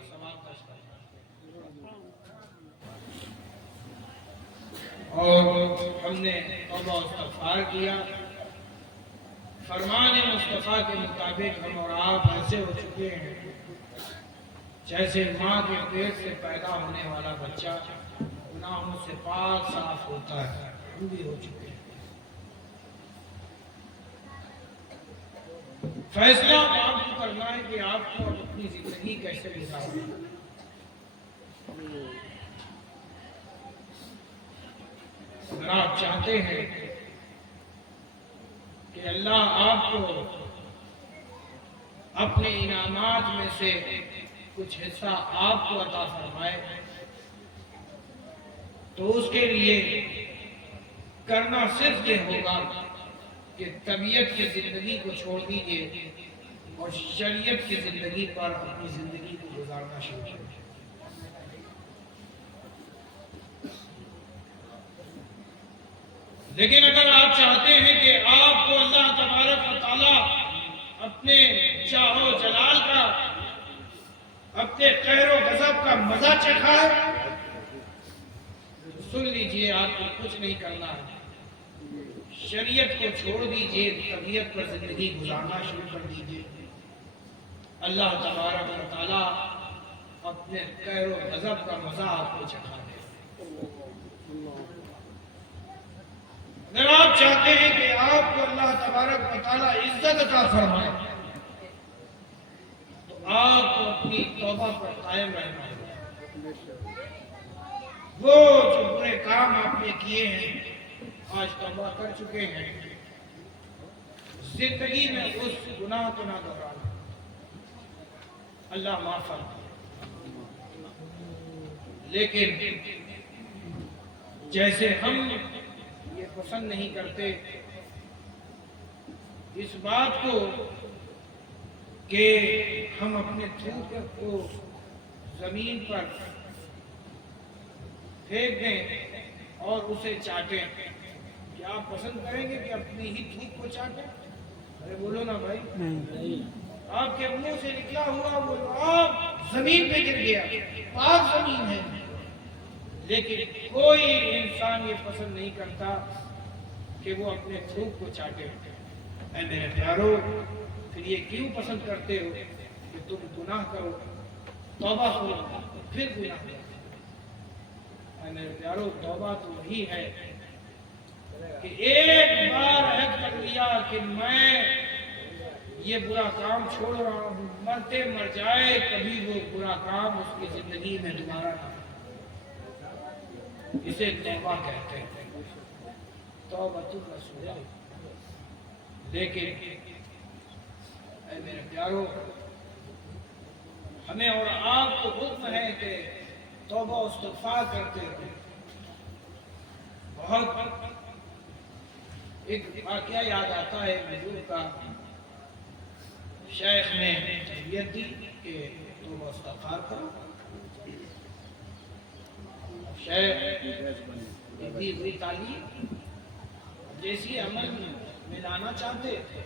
کا ثواب درج کرتا ہے۔ اور ہم نے توبہ و استغفار کیا، فرمان مصطفیٰ کے مطابق ہم اور آپ ایسے ہو چکے ہیں جیسے ماں کے پیٹ سے پیدا ہونے والا بچہ گناہوں سے پاک صاف ہوتا ہے، ہم بھی ہو چکے ہیں۔ فیصلہ آپ کو کرنا ہے کہ آپ کو اپنی زندگی کیسے گزارنا ہے۔ اگر آپ چاہتے ہیں کہ اللہ آپ کو اپنے انعامات میں سے کچھ حصہ آپ کو عطا فرمائے تو اس کے لیے کرنا صرف یہ ہوگا کہ طبیعت کی زندگی کو چھوڑ دیجیے اور شریعت کی زندگی پر اپنی زندگی کو گزارنا شروع کیجیے۔ لیکن اگر آپ چاہتے ہیں کہ آپ کو اللہ تبارک و تعالی اپنے چاہو جلال کا، اپنے قہر و غضب کا مزہ چکھائے تو سن لیجئے، آپ کو کچھ نہیں کرنا ہے، شریعت کو چھوڑ دیجئے، طبیعت پر زندگی گزارنا شروع کر دیجئے۔ اللہ تبارک و تعالی اپنے قہر و غضب کا مزہ آپ کو چکھا دے۔ اگر آپ چاہتے ہیں کہ آپ کو اللہ تبارک و تعالی عزت عطا فرمائے تو آپ کو اپنی توبہ پر قائم رہنا ہوگا۔ وہ جو برے کام آپ نے کیے ہیں، آج توبہ کر چکے ہیں، زندگی میں اس گناہ کو نہ دہرانا، اللہ معاف فرمائے۔ لیکن جیسے ہم یہ پسند نہیں کرتے اس بات کو کہ ہم اپنے تھوک کو زمین پر پھینک دیں اور اسے چاٹیں، کیا آپ پسند کریں گے کہ اپنی ہی تھوک کو چاٹیں؟ ارے بولو نا بھائی، آپ کے منہ سے نکلا ہوا وہ آپ زمین پہ گر گیا، پاک زمین ہے، لیکن کوئی انسان یہ پسند نہیں کرتا کہ وہ اپنے تھوک کو چاٹے۔ اے میرے پیارو، پھر یہ کیوں پسند کرتے ہو کہ تم گناہ کرو، توبہ کرو، پھر گناہ کرو؟ اے میرے پیارو، توبہ تو وہی ہے کہ ایک بار عہد کر لیا کہ میں یہ برا کام چھوڑ رہا ہوں، مرتے مر جائے کبھی وہ برا کام اس کی زندگی میں دوبارہ نہ ہو، اسے توبہ کہتے ہیں، توبۃ النصوح۔ لیکن اے میرے پیارو، ہمیں اور آپ کو حکم ہے کہ توبہ و استغفار کرتے رہو۔ بہت ایک واقعہ یاد آتا ہے بزرگ کا، شیخ نے تربیت دی کہ توبہ و استغفار کرو، شیخ دی ہوئی تعلیم جیسی عمل میں لانا چاہتے تھے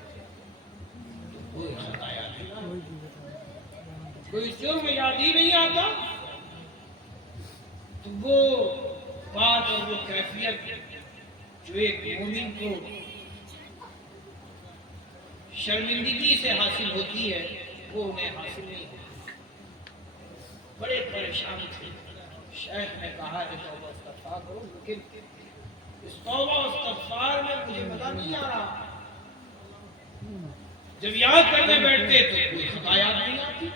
تو کوئی خطا یاد نہیں آتا، کوئی جرم یاد ہی نہیں آتا، تو وہ بات اور وہ کیفیت جو ایک مومن کو شرمندگی سے حاصل ہوتی ہے وہ انہیں حاصل نہیں ہوتی۔ بڑے پریشان تھے، شیخ نے کہا کہ توبہ استغفار کرو، لیکن اس توبہ استغفار میں مجھے مزہ نہیں آ رہا، جب یاد کرنے بیٹھتے تو کوئی خطا یاد نہیں آتی۔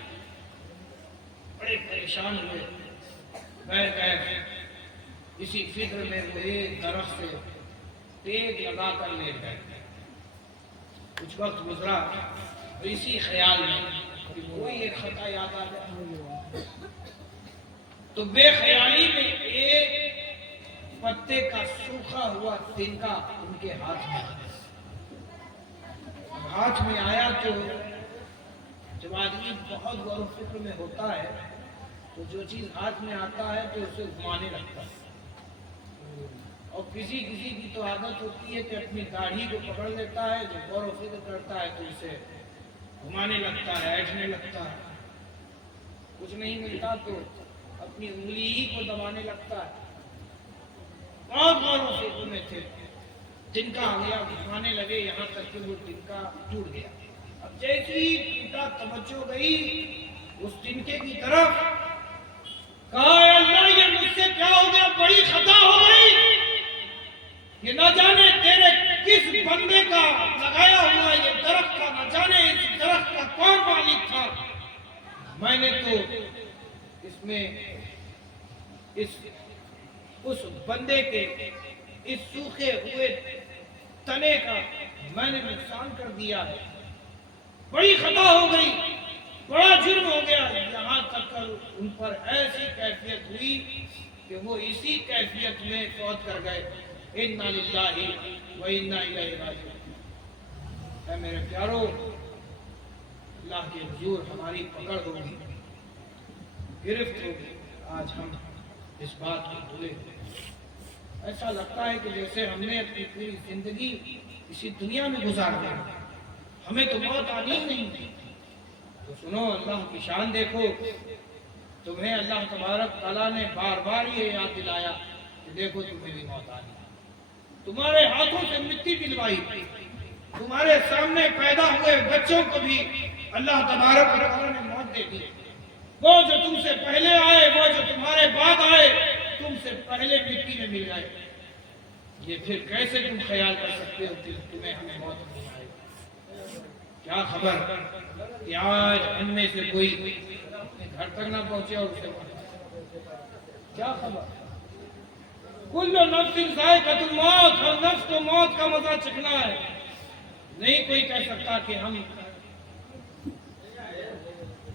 بڑے پریشان ہوئے، میں اسی فکر میں وہ ایک درخت سے ٹیک لگا کر لے گئے۔ کچھ وقت گزرا، اسی خیال میں کہ کوئی ایک خطا یاد آ جائے تو بے خیالی میں ایک پتے کا سوکھا ہوا تنکا ان کے ہاتھ میں آیا۔ ہاتھ میں آیا تو جب آدمی بہت غور و فکر میں ہوتا ہے تو جو چیز ہاتھ میں آتا ہے تو اسے گھمانے لگتا ہے، اور کسی کسی کی تو عادت ہوتی ہے کہ اپنی داڑھی کو پکڑ لیتا ہے، جب غور و فکر کرتا ہے تو اسے گھمانے لگتا ہے، ایٹھنے لگتا ہے۔ کچھ نہیں ملتا تو اپنی انگلی ہی کو دبانے لگتا ہے. بہت غوروں سے گھومے تھے, تنکا آ گیا, گھمانے لگے یہاں تک کہ وہ تنکا ٹوٹ گیا. اب جیسی ٹوٹا توجہ گئی اس تنکے کی طرف, کہا اے اللہ یہ مجھ سے کیا ہو گیا, بڑی خطا ہو گئی, یہ نہ جانے تیرے کس بندے کا لگایا ہوا یہ درخت تھا, نہ جانے اس درخت کا کون مالک تھا, میں نے تو اس میں اس بندے کے اس سوکھے ہوئے تنے کا میں نے نقصان کر دیا ہے, بڑی خطا ہو گئی, بڑا جرم ہو گیا. یہاں تک کر ان پر ایسی کیفیت ہوئی کہ وہ اسی کیفیت میں فوت کر گئے. انا للہ و انا الیہ راجعون. اے میرے پیارو, اللہ کے حضور ہماری پکڑ ہوگی, گرفت ہوگی. آج ہم اس بات کو بھولے ہوئے, ایسا لگتا ہے کہ جیسے ہم نے اپنی پوری زندگی اسی دنیا میں گزار دی, ہمیں تو موت آنی ہی نہیں. تو سنو, اللہ کی شان دیکھو, تمہیں اللہ تبارک تعالیٰ نے بار بار یہ یاد دلایا کہ دیکھو تمہیں بھی موت آنی, تمہارے ہاتھوں سے مٹی دلوائی, تمہارے سامنے پیدا ہوئے بچوں کو بھی اللہ تبارک تعالیٰ نے موت دے دی. وہ جو تم سے پہلے آئے, وہ جو تمہارے بعد آئے, تم سے پہلے مٹی میں مل گئے. یہ پھر کیسے تم خیال کر سکتے ہو کہ تمہیں ہمیں موت نہیں آئے؟ کیا خبر کہ آج ان میں سے کوئی اپنے گھر تک نہ پہنچے اور اسے کیا خبر. کل نفس ذائقۃ الموت, ہر نفس کو موت کا مزہ چکھنا ہے. نہیں کوئی کہہ سکتا کہ ہم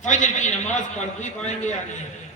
فجر کی نماز پڑھ بھی پائیں گے یا نہیں.